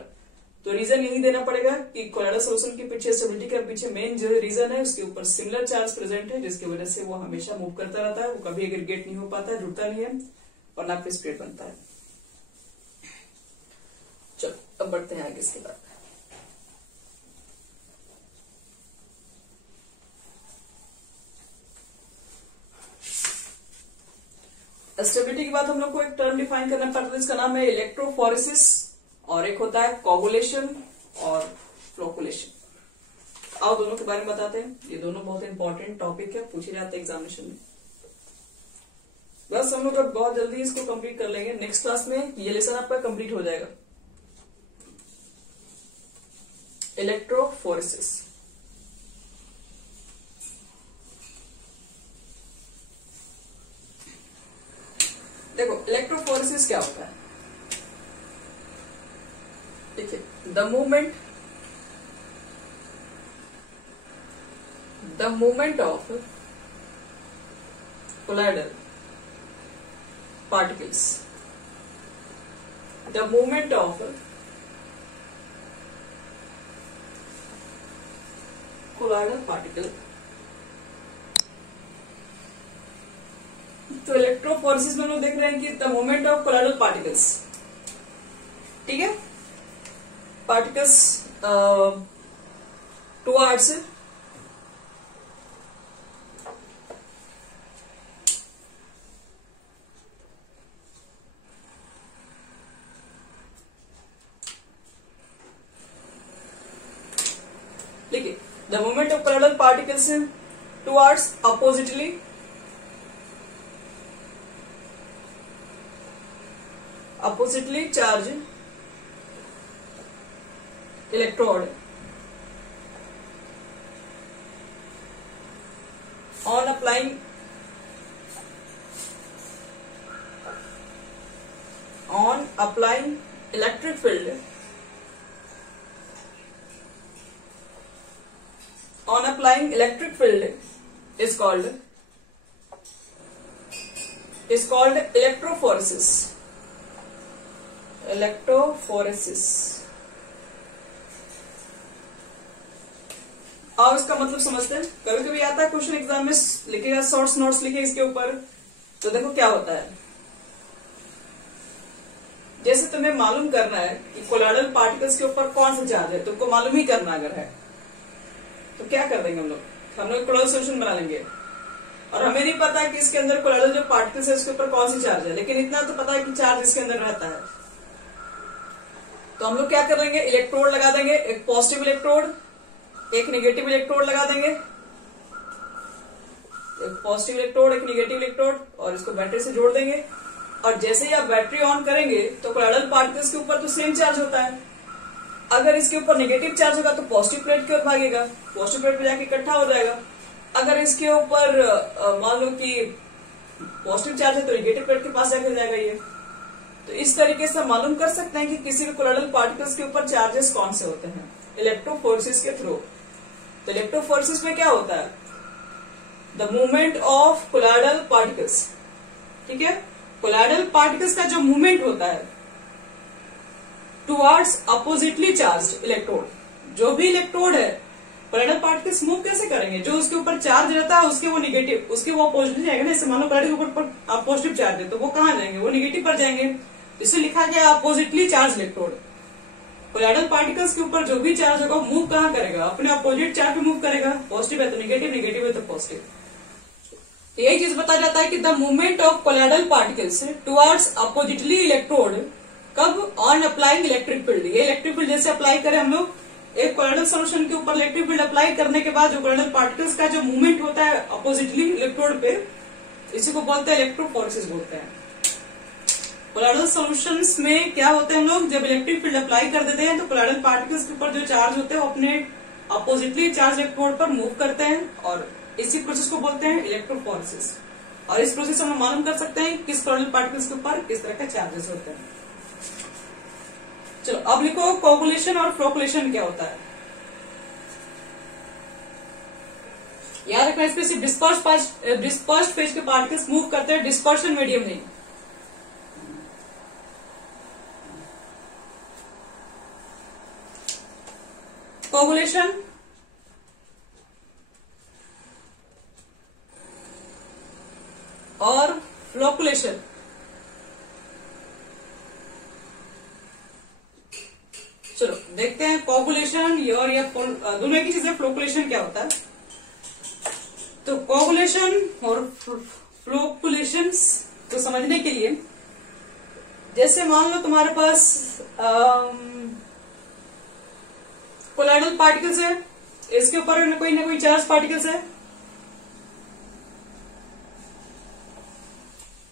तो रीजन यही देना पड़ेगा कि कोलोइडल सोल्यूशन के पीछे, स्टेबिलिटी के पीछे मेन जो रीजन है उसके ऊपर सिमिलर चार्ज प्रेजेंट है, जिसकी वजह से वो हमेशा मूव करता रहता है, वो कभी एग्रीगेट नहीं हो पाता है, जुड़ता नहीं है और ना प्रिसिपिटेट बनता है। चलो अब बढ़ते हैं आगे इसके बाद। स्टेबिलिटी के बाद हम लोग को एक टर्म डिफाइन करना पड़ता है, इसका नाम है इलेक्ट्रोफोरेसिस, और एक होता है कोगुलेशन और फ्लोकुलेशन। आओ दोनों के बारे में बताते हैं। ये दोनों बहुत इंपॉर्टेंट टॉपिक है, पूछे जाते हैं एग्जामिनेशन में। बस हम लोग अब बहुत जल्दी इसको कंप्लीट कर लेंगे, नेक्स्ट क्लास में ये लेसन आपका कंप्लीट हो जाएगा। इलेक्ट्रोफोरेसिस, देखो इलेक्ट्रोफोरेसिस क्या होता है। देखिए, the movement of colloidal particles, the movement of colloidal particle. तो इलेक्ट्रोफोरेसिस में हम लोग देख रहे हैं कि the movement of colloidal particles, ठीक है, पार्टिकल्स टुवर्ड्स देखिए, the movement of colloidal particles towards oppositely charged electrode on applying electric field is called electrophoresis। आओ इसका मतलब समझते हैं। कभी कभी आता है क्वेश्चन एग्जाम में, लिखेगा शॉर्ट्स नोट्स लिखे इसके ऊपर, तो देखो क्या होता है। जैसे तुम्हें मालूम करना है कि कोलोइडल पार्टिकल्स के ऊपर कौन सा चार्ज है, तुमको मालूम ही करना अगर है तो क्या कर देंगे हम लोग कोलोइडल सोल्यूशन बना लेंगे, और हमें नहीं पता कि इसके अंदर कोलोइडल जो पार्टिकल्स है उसके ऊपर कौन सी चार्ज है, लेकिन इतना तो पता है कि चार्ज इसके अंदर रहता है। तो हम लोग क्या कर देंगे, इलेक्ट्रोड लगा देंगे, एक पॉजिटिव इलेक्ट्रोड, एक नेगेटिव इलेक्ट्रोड लगा देंगे, एक पॉजिटिव इलेक्ट्रोड, एक नेगेटिव इलेक्ट्रोड, और इसको बैटरी से जोड़ देंगे। और जैसे ही आप बैटरी ऑन करेंगे तो कोलोइडल पार्टिकल्स के ऊपर तो सेम चार्ज होता है। अगर इसके ऊपर नेगेटिव चार्ज होगा तो पॉजिटिव प्लेट की ओर भागेगा, पॉजिटिव प्लेट पे जाके इकट्ठा हो जाएगा। अगर इसके ऊपर मान लो कि पॉजिटिव चार्ज है तो नेगेटिव प्लेट के पास जाकर जाएगा ये। तो इस तरीके से मालूम कर सकते हैं कि किसी भी कोलोइडल पार्टिकल्स के ऊपर चार्जेस कौन से होते हैं इलेक्ट्रोफोरेसिस के थ्रू। तो इलेक्ट्रोफोरेसिस में क्या होता है, the movement of colloidal particles ठीक है। कोलाइडल पार्टिकल्स का जो मूवमेंट होता है टुवर्ड्स अपोजिटली चार्ज्ड इलेक्ट्रोड, जो भी इलेक्ट्रोड है कोलाइडल पार्टिकल्स मूव कैसे करेंगे, जो उसके ऊपर चार्ज रहता है उसके वो निगेटिव, उसके वो पॉजिटिव जाएगा ना। जैसे मान लो कोलाइडल के ऊपर पॉजिटिव चार्ज है तो वो कहां जाएंगे, वो निगेटिव पर जाएंगे। इसे लिखा गया oppositely charge electrode. Colloidal particles के ऊपर जो भी चार्ज होगा मूव कहां करेगा, अपने अपोजिट चार्ज पे मूव करेगा। पॉजिटिव है तो निगेटिव, निगेटिव है तो पॉजिटिव। यही चीज बताया जाता है कि the movement of colloidal particles towards oppositely electrode कब, ऑन अप्लाइंग इलेक्ट्रिक फील्ड। ये इलेक्ट्रिक फील्ड जैसे अप्लाई करें हम लोग एक कोलाइडल सॉल्यूशन के ऊपर इलेक्ट्रिक फील्ड अप्लाई करने के बाद जो कोलाइडल पार्टिकल्स का जो मूवमेंट होता है अपोजिटली इलेक्ट्रोड पे, इसी को बोलते हैं इलेक्ट्रोफोरेसिस बोलते हैं। कोलाइडल सॉल्यूशंस में क्या होते हैं, हम लोग जब इलेक्ट्रिक फील्ड अप्लाई कर देते हैं तो कोलाइडल पार्टिकल्स के ऊपर जो चार्ज होते हैं वो अपने अपोजिटली चार्ज इलेक्ट्रोड पर मूव करते हैं और इसी प्रोसेस को बोलते हैं इलेक्ट्रोफोरेसिस। और इस प्रोसेस से हम मालूम कर सकते हैं किस कोलाइडल पार्टिकल्स के ऊपर किस तरह के चार्जेस होते हैं। चलो अब लिखो कोगुलेशन और फ्लोकुलेशन क्या होता है। याद रखना इसमें सिर्फ डिस्पर्स्ड फेज के पार्टिकल्स मूव करते हैं, डिस्पर्शन मीडियम नहीं। कोगुलेशन और फ्लोकुलेशन। चलो देखते हैं कोगुलेशन और या दोनों की चीजें। फ्लोकुलेशन क्या होता है, तो कोगुलेशन और फ्लोकुलेशन को समझने के लिए जैसे मान लो तुम्हारे पास कोलाइडल पार्टिकल्स है, इसके ऊपर ना कोई चार्ज पार्टिकल्स है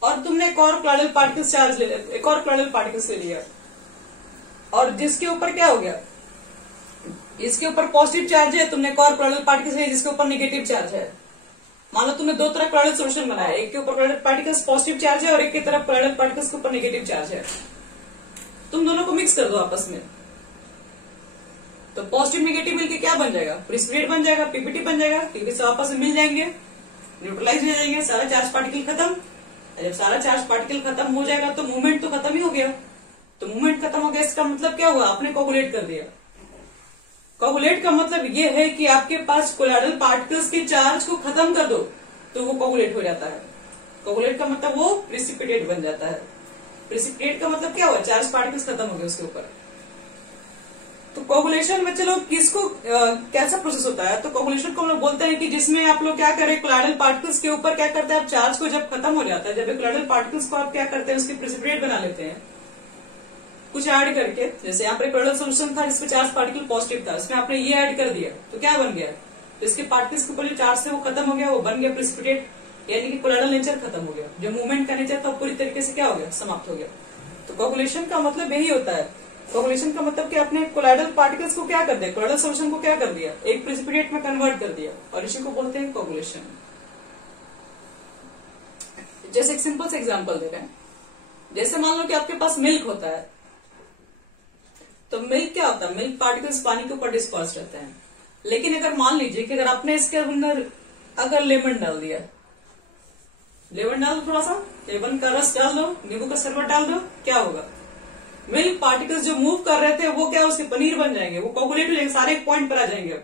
और तुमने एक और कोलाइडल पार्टिकल्स चार्ज ले लिया, एक और कोलाइडल पार्टिकल्स ले लिया और जिसके ऊपर क्या हो गया, इसके ऊपर पॉजिटिव चार्ज है, तुमने एक और कोलाइडल पार्टिकल्स है जिसके ऊपर नेगेटिव चार्ज है। मान लो तुमने दो तरह कोलाइडल सॉल्यूशन बनाया, एक के ऊपर कोलाइडल पार्टिकल्स पॉजिटिव चार्ज है और एक की तरफ कोलाइडल पार्टिकल्स के ऊपर नेगेटिव चार्ज है। तुम दोनों को मिक्स कर दो आपस में, तो पॉजिटिव नेगेटिव मिलकर क्या बन जाएगा, प्रिसिपिटेट बन जाएगा, पीपीटी बन जाएगा। पीपी से आपस में मिल जाएंगे, न्यूट्रलाइज हो जाएंगे, सारा चार्ज पार्टिकल खत्म। जब सारा चार्ज पार्टिकल खत्म हो जाएगा तो मूवमेंट तो खत्म ही हो गया। तो मूवमेंट खत्म हो गया, इसका मतलब क्या हुआ, आपने कोगुलेट कर दिया। कोगुलेट का मतलब ये है कि आपके पास कोलाइडल पार्टिकल्स के चार्ज को खत्म कर दो तो वो कोगुलेट हो जाता है। कोगुलेट का मतलब वो प्रिसिपिटेट बन जाता है। प्रिसिपिटेट का मतलब क्या हुआ, चार्ज पार्टिकल्स खत्म हो गए उसके ऊपर। तो कोगुलेशन में चलो किसको कैसा प्रोसेस होता है, तो कोगुलेशन को हम लोग बोलते हैं कि जिसमें आप लोग क्या करें, कोलाइडल पार्टिकल्स के ऊपर क्या करते हैं, आप चार्ज को जब खत्म हो जाता है, जब कोलाइडल पार्टिकल्स को आप क्या करते हैं, उसके प्रिसिपिटेट बना लेते हैं कुछ ऐड करके। जैसे यहाँ पर कोलाइडल सॉल्यूशन था जिसमें चार्ज पार्टिकल पॉजिटिव था, इसमें आपने ये ऐड कर दिया तो क्या बन गया, तो इसके पार्टिकल्स के ऊपर जो चार्ज थे वो खत्म हो गया, वो बन गया प्रिसिपिटेट, यानी कि कोलाइडल नेचर खत्म हो गया। जो मूवमेंट का नेचर था पूरी तरीके से क्या हो गया, समाप्त हो गया। तो कोगुलेशन का मतलब यही होता है। कोगुलेशन का मतलब कि आपने कोलाइडल पार्टिकल्स को क्या कर दिया, कोलाइडल सॉल्यूशन को क्या कर दिया, एक प्रिसिपिटेट में कन्वर्ट कर दिया, और इसी को बोलते हैं कोगुलेशन। जैसे एक सिंपल से एग्जांपल दे रहे हैं, जैसे मान लो कि आपके पास मिल्क होता है, तो मिल्क क्या होता है, मिल्क पार्टिकल्स पानी के ऊपर डिस्पर्स रहते हैं। लेकिन अगर मान लीजिए कि अगर आपने इसके अंदर अगर लेमन डाल दिया, लेमन डाल दो, थोड़ा सा लेमन का रस डाल दो, नींबू का शरबत डाल दो, क्या होगा, मिल्क पार्टिकल्स जो मूव कर रहे थे वो क्या उसके पनीर बन जाएंगे, वो कोगुलेट हो जाएंगे, सारे एक पॉइंट पर आ जाएंगे।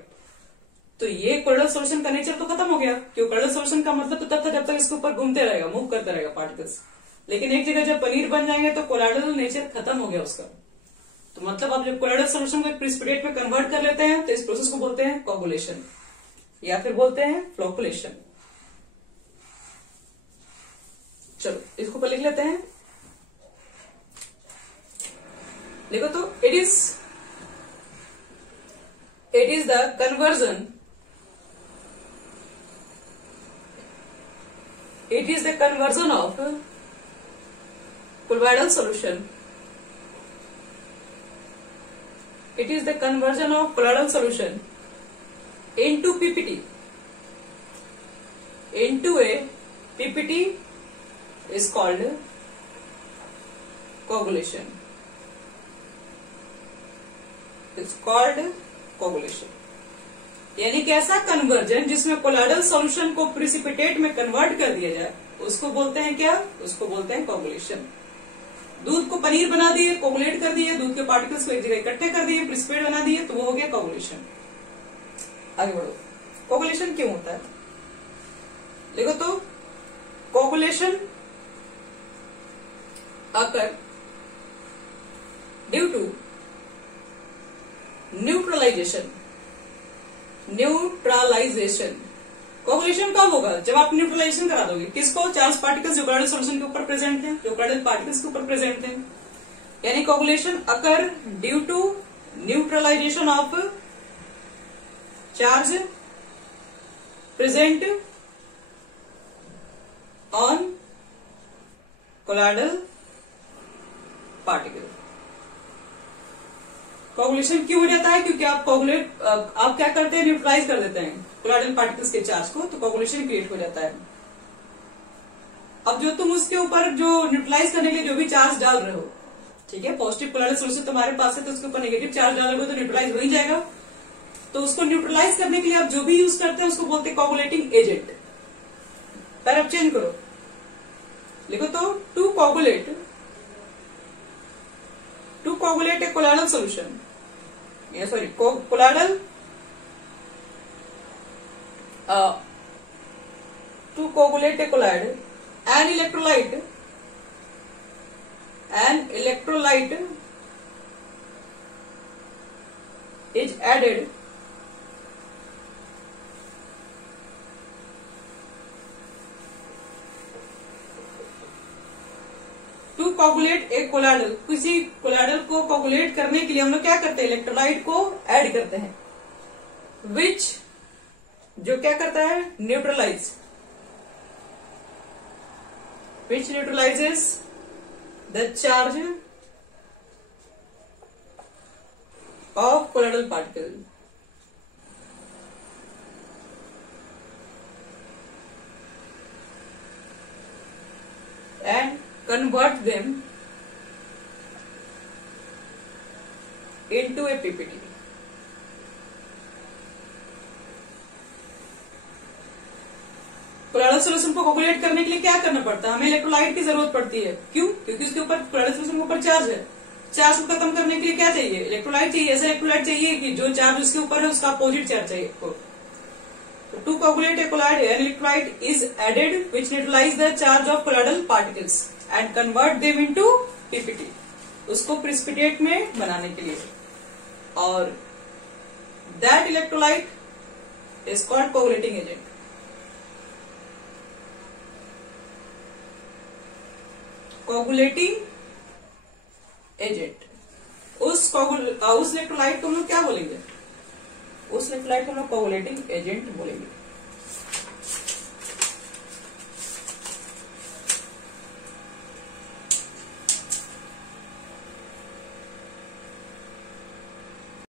तो ये कोलाइडल सॉल्यूशन का नेचर तो खत्म हो गया, क्योंकि कोलाइडल सॉल्यूशन का मतलब तो तब तक जब तक इसके ऊपर घूमते रहेगा, मूव करते रहेगा पार्टिकल्स। लेकिन एक जगह जब पनीर बन जाएंगे तो कोलाइडल नेचर खत्म हो गया उसका। तो मतलब आप जब कोलाइडल सॉल्यूशन को एक प्रिसिपिटेट में कन्वर्ट कर लेते हैं तो इस प्रोसेस को बोलते हैं कोगुलेशन या फिर बोलते हैं फ्लोकुलेशन। चलो इसको पर लिख लेते हैं, देखो तो it is the conversion, it is the conversion of colloidal solution, it is the conversion of colloidal solution into PPT, into a PPT is called coagulation, it's called coagulation। यानी कि ऐसा कन्वर्जन जिसमें कोलाइडल सॉल्यूशन को precipitate में convert कर दिया जाए उसको बोलते हैं क्या, उसको बोलते हैं कोगुलेशन। दूध को पनीर बना दिए, कोगुलेट कर दिए, दूध के पार्टिकल्स को एक जगह इकट्ठे कर दिए, प्रिसिपिटेट बना दिए, तो वो हो गया कोगुलेशन। आगे बढ़ो, कोगुलेशन क्यों होता है? देखो तो coagulation occur due to neutralisation. Coagulation कब होगा? जब आप न्यूट्रलाइजेशन करा दोगे। किसको? चार्ज पार्टिकल्स जो कोलोइडल सॉल्यूशन के ऊपर प्रेजेंट थे, जो कोलोइडल पार्टिकल्स के ऊपर प्रेजेंट थे। यानी coagulation occur due to neutralisation of charge present on colloidal particle. Coagulation क्यों हो जाता है? क्योंकि आप क्या करते हैं, न्यूट्रलाइज कर देते हैं कोलोइडल पार्टिकल्स के चार्ज को, तो कोगुलेशन क्रिएट हो जाता है। अब जो तुम उसके ऊपर जो न्यूट्रलाइज करने के लिए जो भी चार्ज डाल रहे हो, ठीक है, पॉजिटिव कोलोइडल सॉल्यूशन तुम्हारे पास है, तो उसके ऊपर नेगेटिव चार्ज डालोगे तो न्यूट्रलाइज हो ही जाएगा। तो उसको न्यूट्रलाइज करने के लिए आप जो भी यूज करते हैं उसको बोलते हैं कोगुलेटिंग एजेंट। पर अब चेंज करो, लिखो तो to coagulate a colloidal solution, sorry colloidal to coagulate a colloid, an electrolyte is added to coagulate एक कोलोइडल। किसी कोलोइडल को कोगुलेट करने के लिए हम लोग क्या करते हैं, इलेक्ट्रोलाइट को ऐड करते हैं, विच जो क्या करता है, neutralise, which neutralises the charge of colloidal particle. And convert them into a PPT। Colloidal solution को कोगुलेट करने के लिए क्या करना पड़ता है? हमें इलेक्ट्रोलाइट की जरूरत पड़ती है। क्यों? क्योंकि उसके ऊपर कोलोइडल सॉल्यूशन के ऊपर चार्ज है। चार्ज को खत्म करने के लिए क्या चाहिए? इलेक्ट्रोलाइट चाहिए। ऐसा इलेक्ट्रोलाइट चाहिए कि जो चार्ज उसके ऊपर है उसका अपोजिट चार्ज चाहिए। To coagulate a colloid, an electrolyte is added which neutralize the charge of colloidal particles and convert them into PPT। उसको precipitate में बनाने के लिए, और that electrolyte is called coagulating agent। coagulating agent, उस electrolyte को हम लोग क्या बोलेंगे? उस इलेक्ट्रोलाइट को हम लोग कोगुलेटिंग एजेंट बोलेंगे।